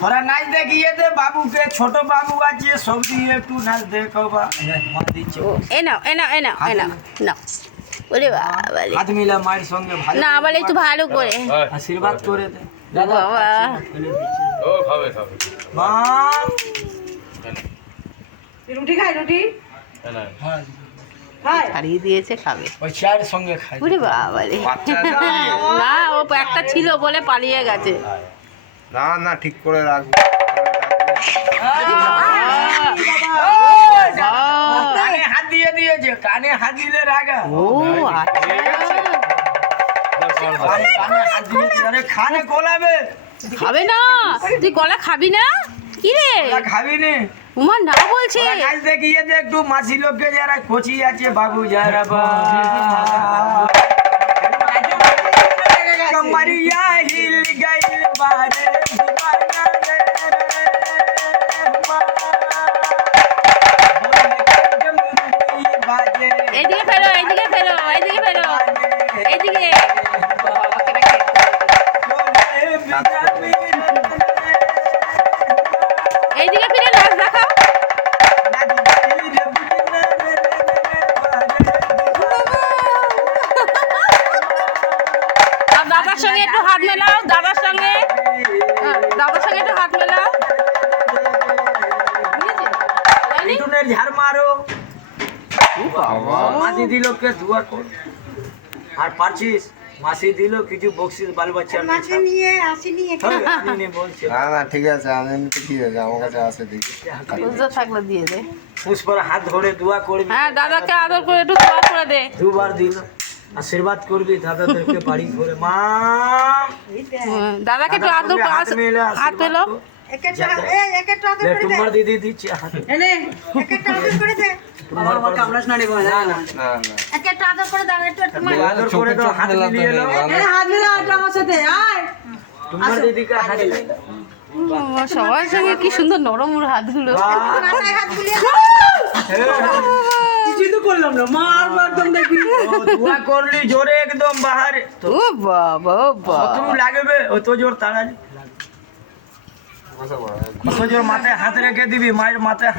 थोड़ा नाच दे गए थे बाबू के छोटो बाबू आज ये सब दिए तू नाच दे कबा এ নাও এ নাও এ নাও এ নাও নাও ওরে বাবা রে। हाथ मिला मार संगे भालो না আবার একটু ভালো করে आशीर्वाद करे दे বাবা ও খাবে খাবে मां রুটি খাই রুটি না हां খাই ছাড়িয়ে দিয়েছে খাবে। और चार संगे खाए ওরে বাবা রে। বাচ্চা আছে নাকি? না ও একটা ছিল বলে পালিয়ে গেছে। না না ঠিক করে রাখবো काने हाथ दिए दिए जे काने हाथ दिले रागा ও আচ্ছা काने हाथ दिए दिए अरे खाने कोलाबे খাবে না তুই কলা খাবি না কি রে ওরা খাবি নে উমার না বলছে ওরা কাজ দেখিয়ে দে একটু মাছি লোককে যারা কোচি আছে বাবু যারা বা कमरिया हिल गइल बारे दीवाना रे बाजे এইদিকে ফেরো এইদিকে ফেরো এইদিকে ফেরো এইদিকে এইদিকে ফিরে নাচ দেখাও। আর দাদার সঙ্গে একটু হাত মেলাও দাদার সঙ্গে দাদার সঙ্গে একটু হাত মেলাও মিঠুনের ঝাড় মারো মাটি দিল কে ধোয়া কর আর পারছিস মাসি দিল কিছু বকশিস বাল বাচ্চার মাছে নিয়ে আসিনি এখানে বলছে না না ঠিক আছে আমি এমনিতে ঠিক আছে আমার কাছে আছে দেখি বুঝতে থাকলে দিয়ে দে। পুষ্পর হাত ধরে দোয়া করবি হ্যাঁ দাদাকে আদর করে একটু দোয়া করে দে। দুবার দিল আশীর্বাদ করবি দাদাদেরকে বাড়ি ঘরে মা দাদাকে একটু আদর হাত মেলে হাত পেলো একটা এই একটা আদর করে দে তোমার দিদি দিচ্ছে হাত এনে একটা আদর করে দে আমার বাবা আমরা না না না না একটা আদর করে দাও একটু আদর করে দাও হাত মিলিয়ে নাও এই হাত মিলা আটা আমার সাথে আয় তোমার দিদিকে হাত মিলিয়ে সবার সঙ্গে কি সুন্দর নরম ওর হাতগুলো। মাথায় হাত বুলিয়ে কিছু তো করলাম না মার একদম দেখবি দোয়া করলি জোরে একদম বাহারে তো ও বাবা ও বাবা শত্রু লাগবে অত জোর তাড়ালি বসে পড়ো অত জোর মাথায় হাত রেখে দিবি মায়ের মাথায়